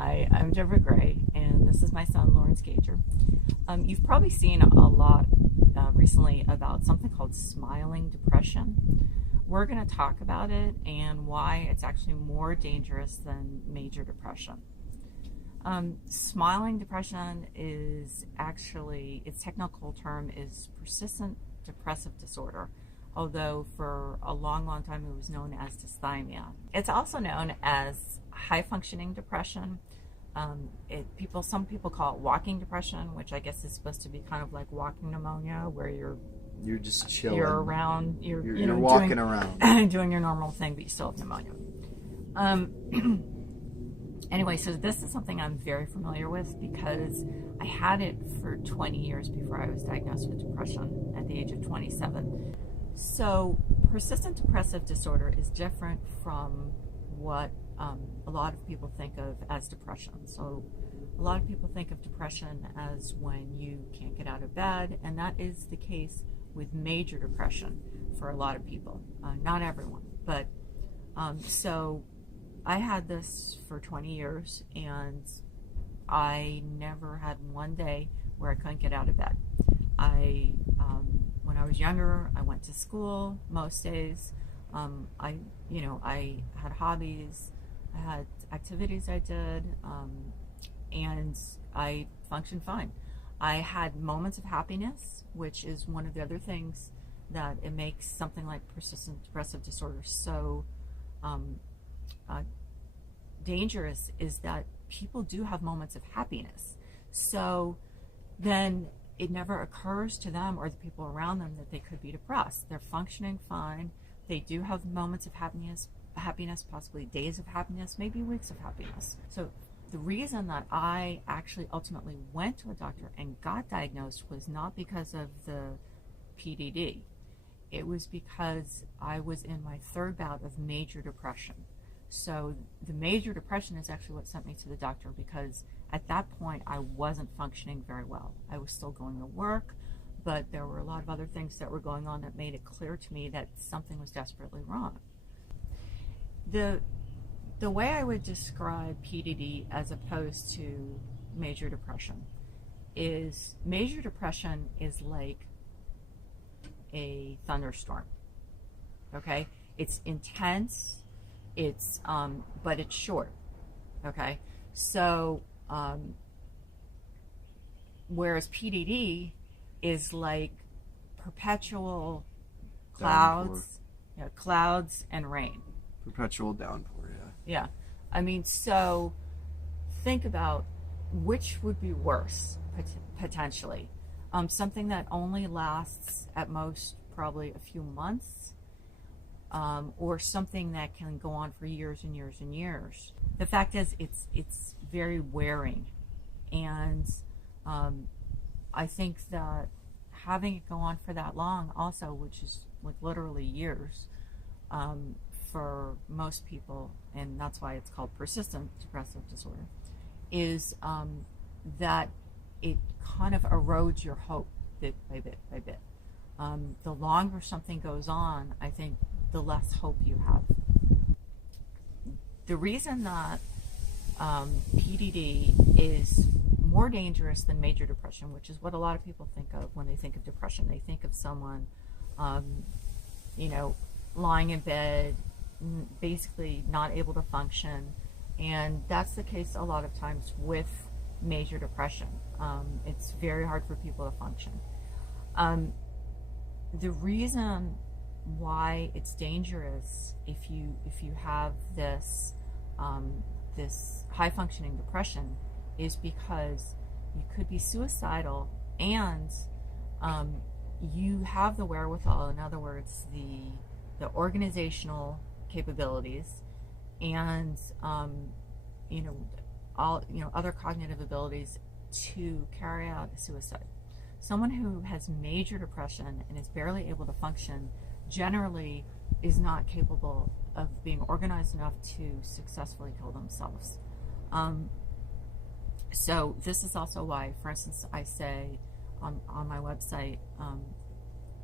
Hi, I'm Deborah Gray, and this is my son, Lawrence Gager. You've probably seen a lot recently about something called smiling depression. We're going to talk about it and why it's actually more dangerous than major depression. Smiling depression is actually, its technical term is Persistent Depressive Disorder, although for a long time it was known as dysthymia. It's also known as high-functioning depression. Some people call it walking depression, which I guess is supposed to be kind of like walking pneumonia, where you're just chilling. You're around. You're walking around, doing your normal thing, but you still have pneumonia. Anyway, so this is something I'm very familiar with because I had it for 20 years before I was diagnosed with depression at the age of 27. So persistent depressive disorder is different from what a lot of people think of as depression. So a lot of people think of depression as when you can't get out of bed, and that is the case with major depression for a lot of people. Not everyone, but so I had this for 20 years, and I never had one day where I couldn't get out of bed. When I was younger, I went to school most days. I had hobbies, I had activities I did, and I functioned fine. I had moments of happiness, which is one of the other things that it makes something like persistent depressive disorder so dangerous, is that people do have moments of happiness. So then it never occurs to them or the people around them that they could be depressed. They're functioning fine. They do have moments of happiness, possibly days of happiness, maybe weeks of happiness. So the reason that I actually ultimately went to a doctor and got diagnosed was not because of the PDD. It was because I was in my third bout of major depression. So the major depression is actually what sent me to the doctor, because at that point I wasn't functioning very well. I was still going to work, but there were a lot of other things that were going on that made it clear to me that something was desperately wrong. The way I would describe PDD as opposed to major depression is major depression is like a thunderstorm. Okay? It's intense. It's but it's short. Okay, so whereas PDD is like perpetual clouds, clouds and rain. Perpetual downpour, yeah. Yeah, I mean, so think about which would be worse potentially. Something that only lasts at most probably a few months. Or something that can go on for years and years and years. The fact is, it's very wearing, and I think that having it go on for that long, also, which is like literally years, for most people, and that's why it's called persistent depressive disorder, is that it kind of erodes your hope bit by bit by bit. The longer something goes on, I think the less hope you have. The reason that PDD is more dangerous than major depression, which is what a lot of people think of when they think of depression. They think of someone, lying in bed, basically not able to function, and that's the case a lot of times with major depression. It's very hard for people to function. The reason why it's dangerous if you have this this high functioning depression is because you could be suicidal, and you have the wherewithal, in other words, the organizational capabilities, and other cognitive abilities to carry out a suicide. Someone who has major depression and is barely able to function generally is not capable of being organized enough to successfully kill themselves. So this is also why, for instance, I say on my website,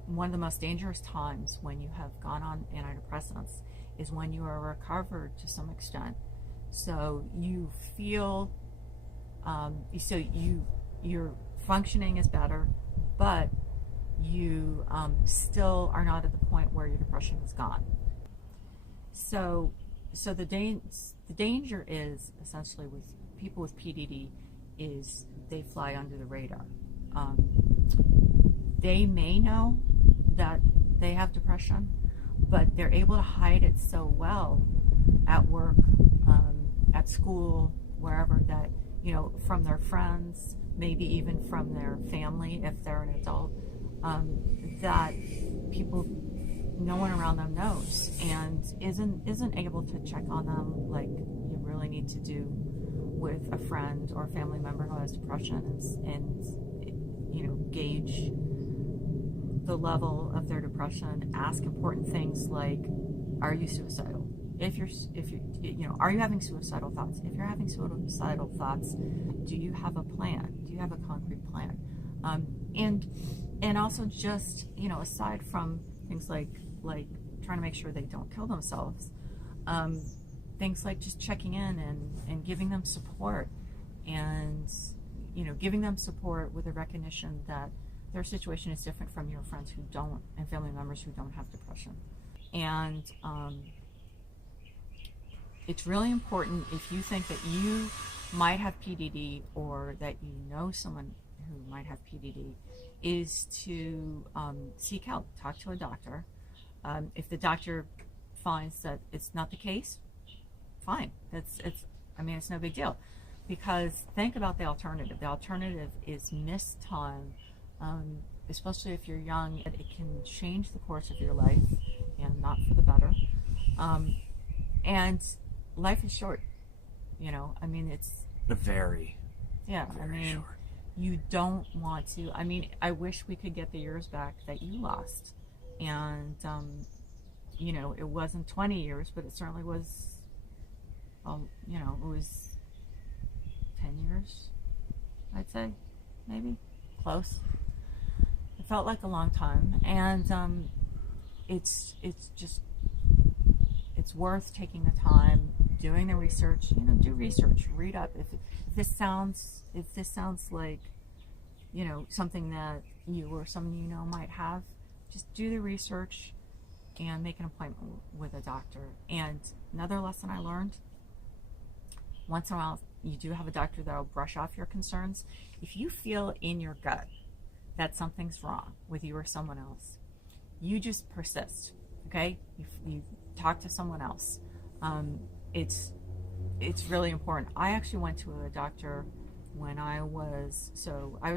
one of the most dangerous times when you have gone on antidepressants is when you are recovered to some extent. So you feel, your functioning is better, but you still are not at the point where your depression is gone. So the danger is essentially with people with PDD is they fly under the radar. They may know that they have depression, but they're able to hide it so well at work, at school, wherever, that, from their friends, maybe even from their family if they're an adult, that no one around them knows and isn't able to check on them like you really need to do with a friend or family member who has depression, and gauge the level of their depression. Ask important things like, are you suicidal? If you're are you having suicidal thoughts? If you're having suicidal thoughts, do you have a plan? Do you have a concrete plan? And also, just aside from things like trying to make sure they don't kill themselves, things like just checking in and giving them support, and giving them support with a recognition that their situation is different from your friends who don't, and family members who don't have depression. And it's really important, if you think that you might have PDD or that you know someone who might have PDD, is to seek help, talk to a doctor. If the doctor finds that it's not the case, fine. It's no big deal. Because think about the alternative. The alternative is missed time, especially if you're young. It can change the course of your life, and not for the better. And life is short. It's very short. You don't want to. I wish we could get the years back that you lost. And, it wasn't 20 years, but it certainly was, it was 10 years, I'd say, maybe. Close. It felt like a long time. And it's worth taking the time, doing the research. Do research, read up. If this sounds like something that you or someone might have, just do the research and make an appointment with a doctor. And another lesson I learned: once in a while, you do have a doctor that will brush off your concerns. If you feel in your gut that something's wrong with you or someone else, you just persist. Okay, you talk to someone else. It's really important. I actually went to a doctor when I was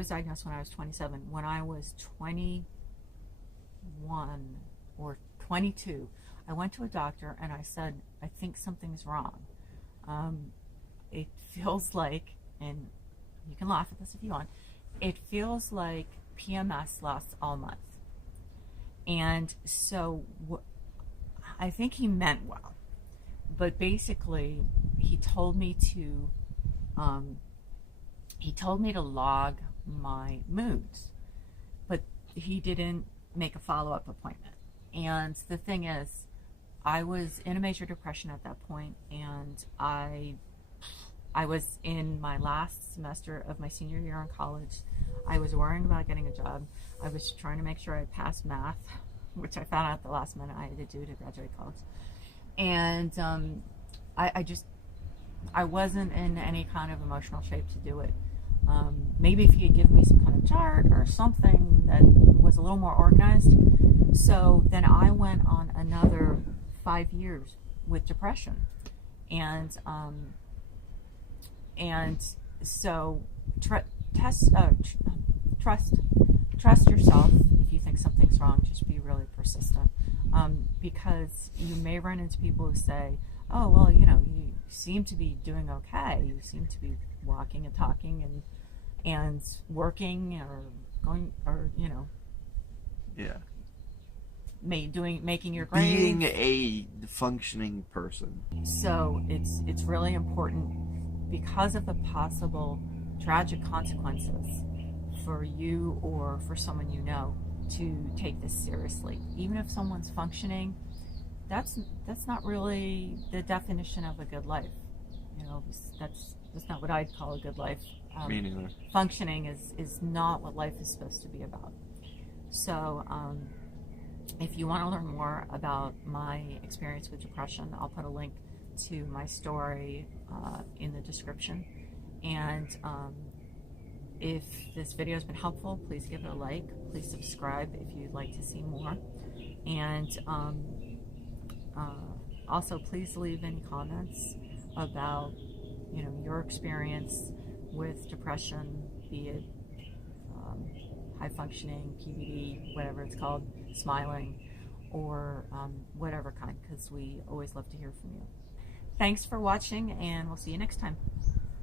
diagnosed when I was 27. When I was 21 or 22, I went to a doctor and I said, I think something's wrong. It feels like, and you can laugh at this if you want, it feels like PMS lasts all month. And so I think he meant well, but basically he told me to log my moods, but he didn't make a follow-up appointment. And the thing is, I was in a major depression at that point, and I was in my last semester of my senior year in college. I was worrying about getting a job. I was trying to make sure I passed math, which I found out at the last minute I had to do to graduate college. And I wasn't in any kind of emotional shape to do it. Maybe if you had given me some kind of chart or something that was a little more organized. So then I went on another 5 years with depression. And so trust yourself. If you think something's wrong, just be really persistent. Because you may run into people who say, oh, well, you seem to be doing okay. You seem to be walking and talking and working or going, or, yeah, making your grades. Being a functioning person. So it's really important, because of the possible tragic consequences for you or for someone to take this seriously. Even if someone's functioning, that's not really the definition of a good life. you know, that's not what I'd call a good life. Me neither. Functioning is not what life is supposed to be about. So if you want to learn more about my experience with depression, I'll put a link to my story in the description. And if this video has been helpful, please give it a like. Please subscribe if you'd like to see more. And also, please leave any comments about, you know, your experience with depression, be it high functioning, PBD, whatever it's called, smiling, or whatever kind, because we always love to hear from you. Thanks for watching, and we'll see you next time.